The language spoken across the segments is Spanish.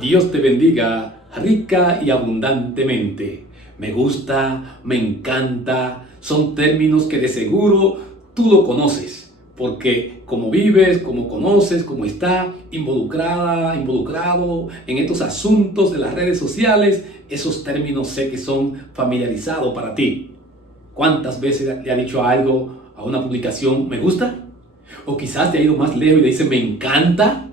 Dios te bendiga rica y abundantemente. Me gusta, me encanta, son términos que de seguro tú lo conoces, porque como vives, como conoces, como está involucrado en estos asuntos de las redes sociales, esos términos sé que son familiarizados para ti. ¿Cuántas veces le ha dicho algo a una publicación, me gusta? O quizás te ha ido más lejos y le dice, me encanta.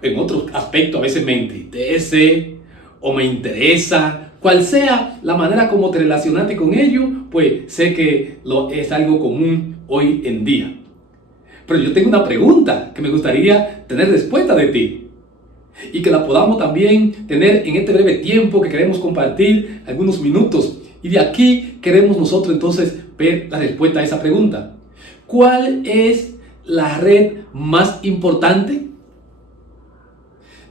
En otros aspectos a veces me entristece o me interesa. Cual sea la manera como te relacionaste con ello, pues sé que es algo común hoy en día. Pero yo tengo una pregunta que me gustaría tener respuesta de ti y que la podamos también tener en este breve tiempo que queremos compartir algunos minutos. Y de aquí queremos nosotros entonces ver la respuesta a esa pregunta. ¿Cuál es la red más importante?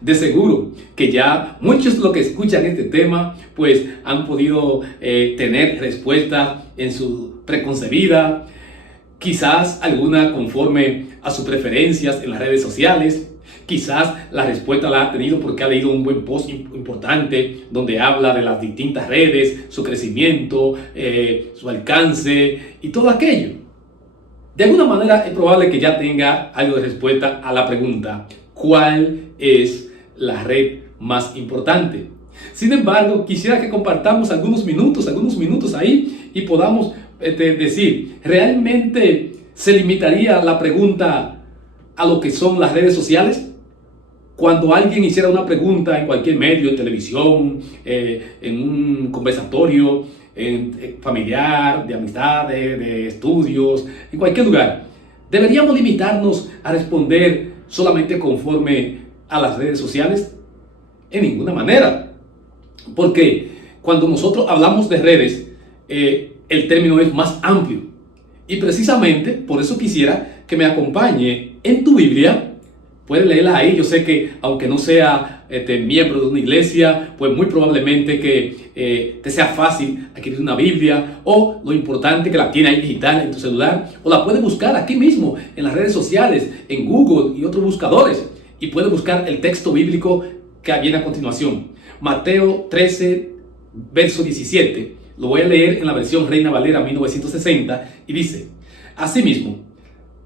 De seguro que ya muchos de los que escuchan este tema pues han podido tener respuesta en su preconcebida, quizás alguna conforme a sus preferencias en las redes sociales. Quizás la respuesta la ha tenido porque ha leído un buen post importante donde habla de las distintas redes, su crecimiento, su alcance y todo aquello. De alguna manera es probable que ya tenga algo de respuesta a la pregunta, ¿cuál es la red más importante? Sin embargo, quisiera que compartamos algunos minutos ahí y podamos decir, ¿realmente se limitaría la pregunta a lo que son las redes sociales? Cuando alguien hiciera una pregunta en cualquier medio, en televisión, en un conversatorio familiar, de amistades, de estudios, en cualquier lugar, ¿deberíamos limitarnos a responder solamente conforme a las redes sociales? En ninguna manera. Porque cuando nosotros hablamos de redes, el término es más amplio. Y precisamente por eso quisiera que me acompañe en tu Biblia. Puedes leerla ahí. Yo sé que aunque no sea miembro de una iglesia, pues muy probablemente que te sea fácil adquirir una Biblia, o lo importante que la tiene ahí digital en tu celular, o la puedes buscar aquí mismo en las redes sociales, en Google y otros buscadores, y puedes buscar el texto bíblico que viene a continuación. Mateo 13, verso 17. Lo voy a leer en la versión Reina Valera 1960 y dice, asimismo,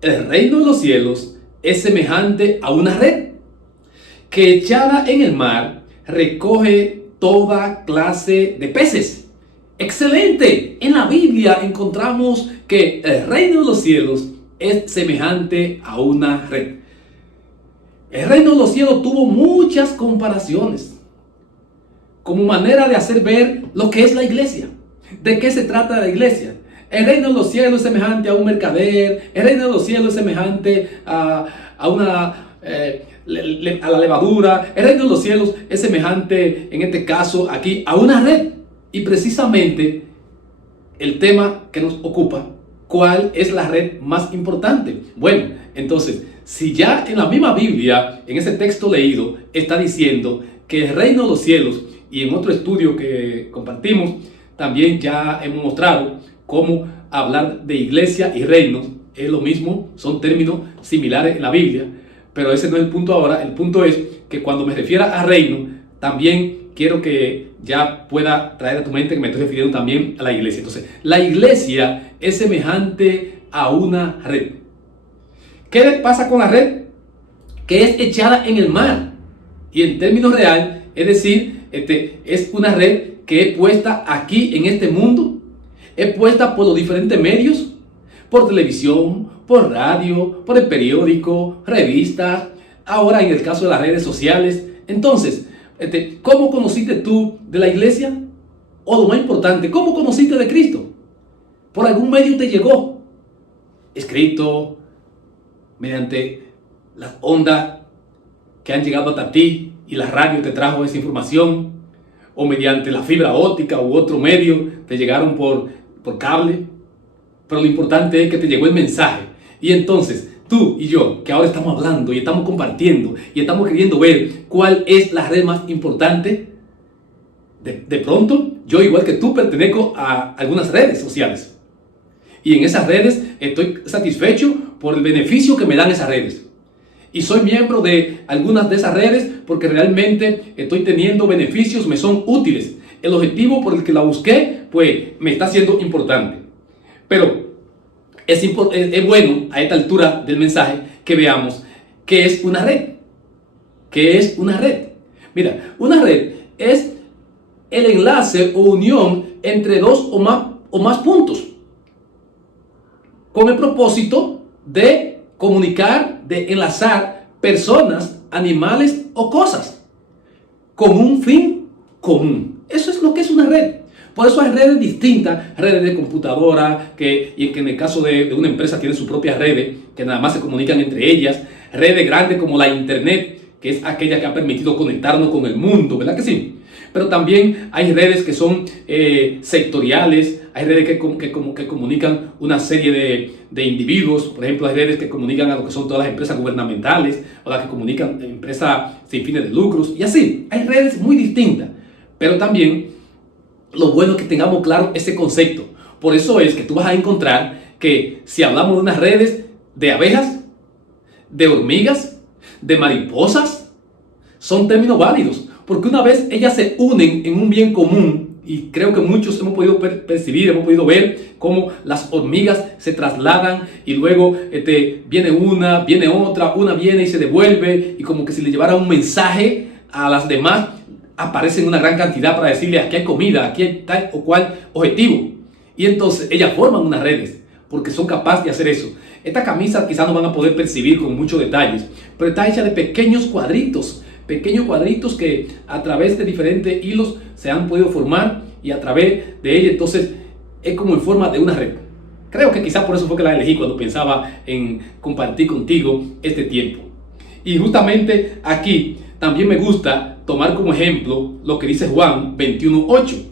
el reino de los cielos es semejante a una red que echada en el mar recoge toda clase de peces. ¡Excelente! En la Biblia encontramos que el reino de los cielos es semejante a una red. El reino de los cielos tuvo muchas comparaciones como manera de hacer ver lo que es la iglesia. ¿De qué se trata la iglesia? El reino de los cielos es semejante a un mercader. El reino de los cielos es semejante a la levadura. El reino de los cielos es semejante, en este caso aquí, a una red. Y precisamente el tema que nos ocupa, ¿cuál es la red más importante? Bueno, entonces, si ya en la misma Biblia, en ese texto leído, está diciendo que el reino de los cielos, y en otro estudio que compartimos, también ya hemos mostrado cómo hablar de iglesia y reino es lo mismo, son términos similares en la Biblia, pero ese no es el punto ahora. El punto es que cuando me refiera a reino, también quiero que ya pueda traer a tu mente que me estoy refiriendo también a la iglesia. Entonces, la iglesia es semejante a una red. ¿Qué pasa con la red? Que es echada en el mar. Y en términos real, es decir, es una red que es puesta aquí en este mundo, es puesta por los diferentes medios, por televisión, por radio, por el periódico, revistas, ahora en el caso de las redes sociales. Entonces, ¿cómo conociste tú de la iglesia? O lo más importante, ¿cómo conociste de Cristo? Por algún medio te llegó, escrito, mediante las ondas que han llegado hasta ti y la radio te trajo esa información, o mediante la fibra óptica u otro medio te llegaron por cable. Pero lo importante es que te llegó el mensaje. Y entonces tú y yo, que ahora estamos hablando y estamos compartiendo y estamos queriendo ver cuál es la red más importante, de pronto yo, igual que tú, pertenezco a algunas redes sociales. Y en esas redes estoy satisfecho por el beneficio que me dan esas redes. Y soy miembro de algunas de esas redes porque realmente estoy teniendo beneficios, me son útiles. El objetivo por el que la busqué, pues me está siendo importante. Pero es bueno a esta altura del mensaje que veamos qué es una red. ¿Qué es una red? Mira, una red es el enlace o unión entre dos o más puntos con el propósito de comunicar, de enlazar personas, animales o cosas con un fin común. Eso es lo que es una red. Por eso hay redes distintas, redes de computadora, y que en el caso de una empresa tienen sus propias redes, que nada más se comunican entre ellas, redes grandes como la internet, que es aquella que ha permitido conectarnos con el mundo, ¿verdad que sí? Pero también hay redes que son sectoriales, hay redes que comunican una serie de individuos. Por ejemplo, hay redes que comunican a lo que son todas las empresas gubernamentales, o las que comunican empresas sin fines de lucros, y así. Hay redes muy distintas, pero también lo bueno es que tengamos claro ese concepto. Por eso es que tú vas a encontrar que si hablamos de unas redes de abejas, de hormigas, de mariposas, son términos válidos, porque una vez ellas se unen en un bien común, y creo que muchos hemos podido percibir, hemos podido ver cómo las hormigas se trasladan y luego viene otra, una viene y se devuelve, y como que si le llevara un mensaje a las demás, aparecen una gran cantidad para decirle: aquí hay comida, aquí hay tal o cual objetivo. Y entonces ellas forman unas redes porque son capaces de hacer eso. Esta camisa quizás no van a poder percibir con muchos detalles, pero está hecha de pequeños cuadritos que a través de diferentes hilos se han podido formar, y a través de ella entonces es como en forma de una red. Creo que quizás por eso fue que la elegí cuando pensaba en compartir contigo este tiempo. Y justamente aquí también me gusta tomar como ejemplo lo que dice Juan 21:8.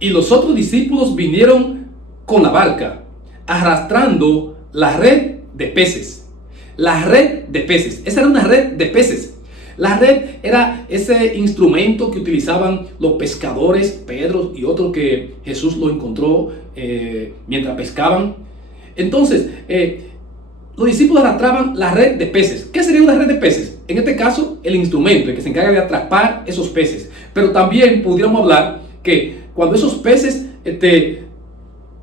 Y los otros discípulos vinieron con la barca, arrastrando la red de peces. La red de peces. Esa era una red de peces. La red era ese instrumento que utilizaban los pescadores, Pedro y otros que Jesús lo encontró mientras pescaban. Entonces, los discípulos arrastraban la red de peces. ¿Qué sería una red de peces? En este caso, el instrumento, el que se encarga de atrapar esos peces. Pero también pudiéramos hablar que cuando esos peces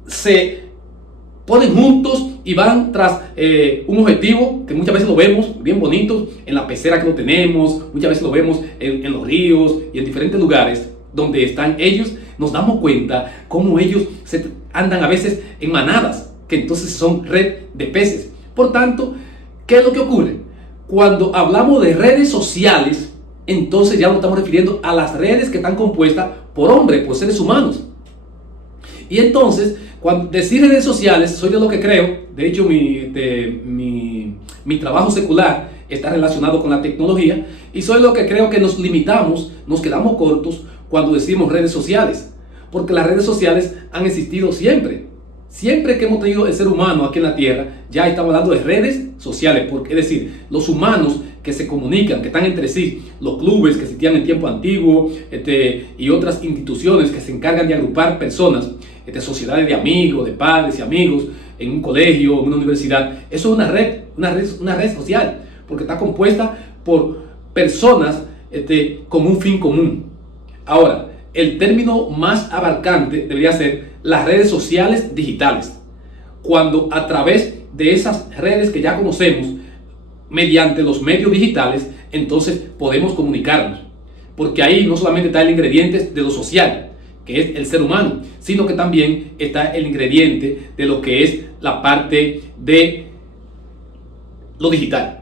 se ponen juntos y van tras un objetivo, que muchas veces lo vemos bien bonito en la pecera que lo tenemos, muchas veces lo vemos en los ríos y en diferentes lugares donde están ellos, nos damos cuenta cómo ellos andan a veces en manadas, que entonces son red de peces. Por tanto, ¿qué es lo que ocurre? Cuando hablamos de redes sociales, entonces ya nos estamos refiriendo a las redes que están compuestas por hombres, por seres humanos. Y entonces, cuando decir redes sociales, soy de lo que creo, de hecho mi trabajo secular está relacionado con la tecnología, y soy de lo que creo que nos limitamos, nos quedamos cortos cuando decimos redes sociales, porque las redes sociales han existido siempre. Siempre que hemos tenido el ser humano aquí en la tierra, ya estamos hablando de redes sociales, porque, es decir, los humanos que se comunican, que están entre sí, los clubes que existían en tiempo antiguo, y otras instituciones que se encargan de agrupar personas, sociedades de amigos, de padres y amigos, en un colegio, en una universidad. Eso es una red social, porque está compuesta por personas con un fin común. Ahora, el término más abarcante debería ser las redes sociales digitales, cuando a través de esas redes que ya conocemos, mediante los medios digitales, entonces podemos comunicarnos, porque ahí no solamente está el ingrediente de lo social, que es el ser humano, sino que también está el ingrediente de lo que es la parte de lo digital.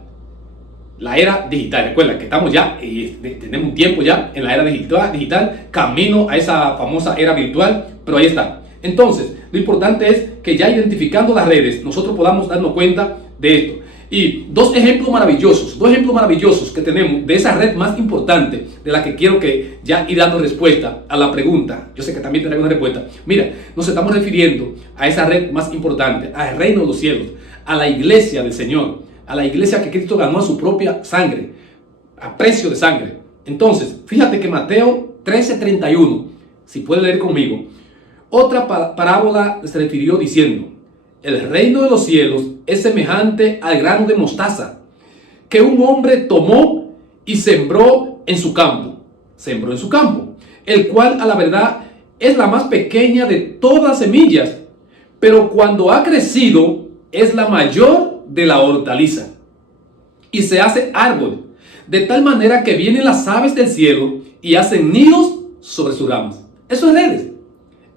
La era digital, recuerda que estamos ya, tenemos un tiempo ya en la era digital, camino a esa famosa era virtual, pero ahí está. Entonces, lo importante es que ya identificando las redes, nosotros podamos darnos cuenta de esto. Y dos ejemplos maravillosos que tenemos de esa red más importante, de la que quiero que ya ir dando respuesta a la pregunta. Yo sé que también tendrá una respuesta. Mira, nos estamos refiriendo a esa red más importante, al reino de los cielos, a la iglesia del Señor, a la iglesia que Cristo ganó a su propia sangre, a precio de sangre. Entonces, fíjate que Mateo 13:31, si puedes leer conmigo, otra parábola se refirió diciendo: el reino de los cielos es semejante al grano de mostaza que un hombre tomó y sembró en su campo. Sembró en su campo, el cual a la verdad es la más pequeña de todas las semillas, pero cuando ha crecido es la mayor de la hortaliza y se hace árbol, de tal manera que vienen las aves del cielo y hacen nidos sobre sus ramas. Eso es redes.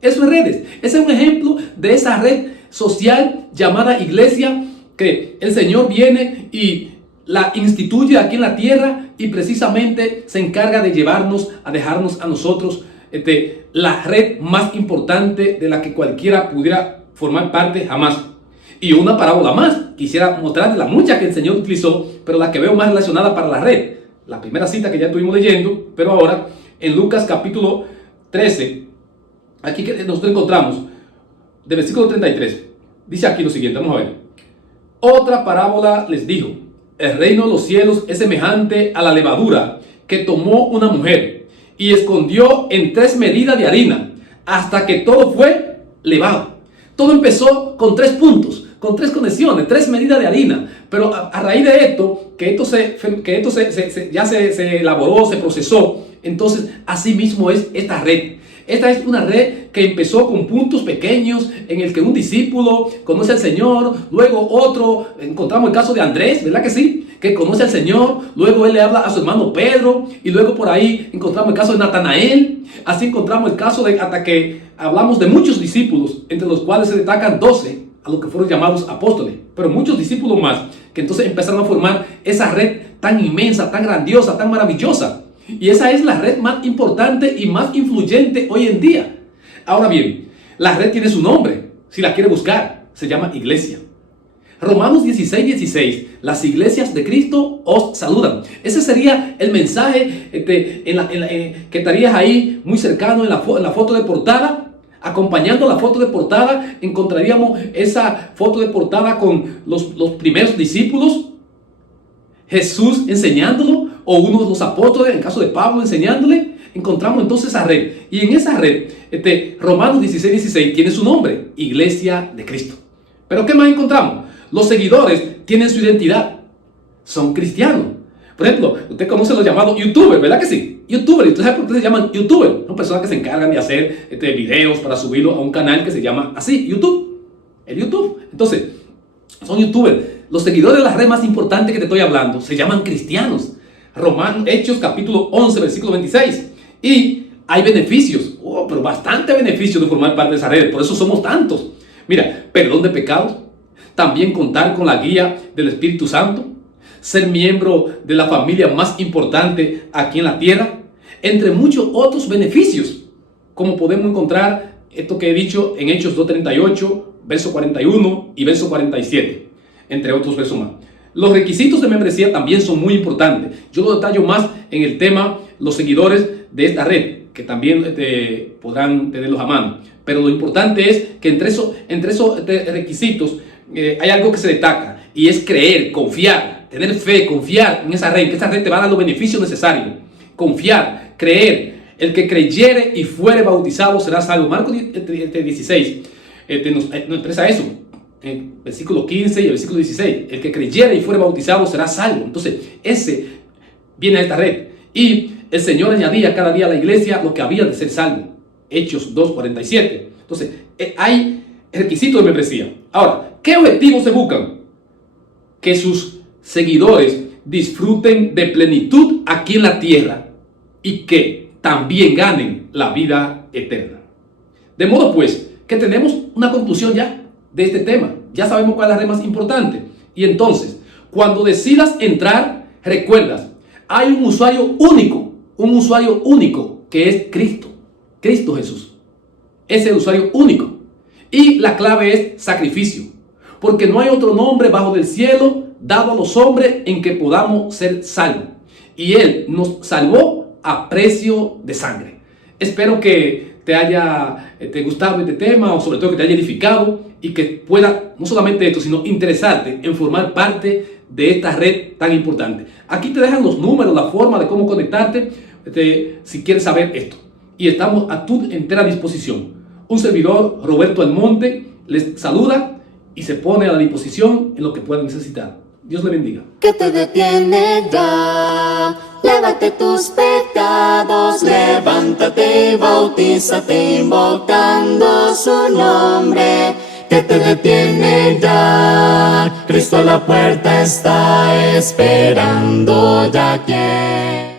Eso es redes. Ese es un ejemplo de esa red social llamada iglesia que el Señor viene y la instituye aquí en la tierra y precisamente se encarga de llevarnos a dejarnos a nosotros la red más importante de la que cualquiera pudiera formar parte jamás. Y una parábola más, quisiera mostrarles la mucha que el Señor utilizó, pero la que veo más relacionada para la red. La primera cita que ya estuvimos leyendo, pero ahora en Lucas capítulo 13, aquí que nosotros encontramos, de versículo 33, dice aquí lo siguiente, vamos a ver. Otra parábola les dijo: el reino de los cielos es semejante a la levadura que tomó una mujer y escondió en 3 medidas de harina hasta que todo fue levado. Todo empezó con 3 puntos, con 3 conexiones, 3 medidas de harina. Pero a raíz de esto, que esto ya se elaboró, se procesó, entonces así mismo es esta red. Esta es una red que empezó con puntos pequeños en el que un discípulo conoce al Señor, luego otro, encontramos el caso de Andrés, ¿verdad que sí? Que conoce al Señor, luego él le habla a su hermano Pedro, y luego por ahí encontramos el caso de Natanael, así encontramos el caso de hasta que hablamos de muchos discípulos, entre los cuales se destacan 12, a los que fueron llamados apóstoles, pero muchos discípulos más, que entonces empezaron a formar esa red tan inmensa, tan grandiosa, tan maravillosa. Y esa es la red más importante y más influyente hoy en día. Ahora bien, la red tiene su nombre, si la quiere buscar, se llama iglesia. Romanos 16:16, las iglesias de Cristo os saludan. Ese sería el mensaje que estarías ahí muy cercano en la foto de portada. Acompañando la foto de portada, encontraríamos esa foto de portada con los primeros discípulos, Jesús enseñándolo, o uno de los apóstoles, en el caso de Pablo, enseñándole. Encontramos entonces esa red. Y en esa red, Romanos 16:16 tiene su nombre, Iglesia de Cristo. Pero ¿qué más encontramos? Los seguidores tienen su identidad, son cristianos. Por ejemplo, usted conoce los llamados youtubers, ¿verdad que sí? Youtubers, ¿usted sabe por qué se llaman youtubers? Son personas que se encargan de hacer videos para subirlo a un canal que se llama así, YouTube. El YouTube. Entonces, son youtubers. Los seguidores de la red más importante que te estoy hablando se llaman cristianos. Hechos capítulo 11, versículo 26. Y hay beneficios, pero bastante beneficios de formar parte de esa red. Por eso somos tantos. Mira, perdón de pecados, también contar con la guía del Espíritu Santo, ser miembro de la familia más importante aquí en la tierra, entre muchos otros beneficios, como podemos encontrar esto que he dicho en Hechos 2:38, verso 41 y verso 47, entre otros versos más. Los requisitos de membresía también son muy importantes. Yo lo detallo más en el tema los seguidores de esta red, que también podrán tenerlos a mano. Pero lo importante es que entre esos requisitos hay algo que se destaca, y es creer, confiar, tener fe, confiar en esa red, que esa red te va a dar los beneficios necesarios. Confiar, creer. El que creyere y fuere bautizado será salvo. Marcos 16 nos expresa eso. En versículo 15 y el versículo 16. El que creyere y fuere bautizado será salvo. Entonces, ese viene a esta red. Y el Señor añadía cada día a la iglesia lo que había de ser salvo. Hechos 2:47. Entonces, hay requisitos de membresía. Ahora, ¿qué objetivos se buscan? Que sus seguidores disfruten de plenitud aquí en la tierra y que también ganen la vida eterna. De modo pues, que tenemos una conclusión ya de este tema. Ya sabemos cuál es la red más importante. Y entonces, cuando decidas entrar, recuerdas, hay un usuario único que es Cristo Jesús. Es el usuario único. Y la clave es sacrificio. Porque no hay otro nombre bajo del cielo dado a los hombres en que podamos ser salvos. Y Él nos salvó a precio de sangre. Espero que te haya gustado este tema, o sobre todo que te haya edificado, y que pueda, no solamente esto, sino interesarte en formar parte de esta red tan importante. Aquí te dejan los números, la forma de cómo conectarte, si quieres saber esto. Y estamos a tu entera disposición. Un servidor, Roberto Almonte, les saluda y se pone a la disposición en lo que pueda necesitar. Dios le bendiga. ¿Qué te detiene ya? Lávate tus pecados, levántate y bautízate invocando su nombre. ¿Qué te detiene ya? Cristo a la puerta está esperando, ya quiere.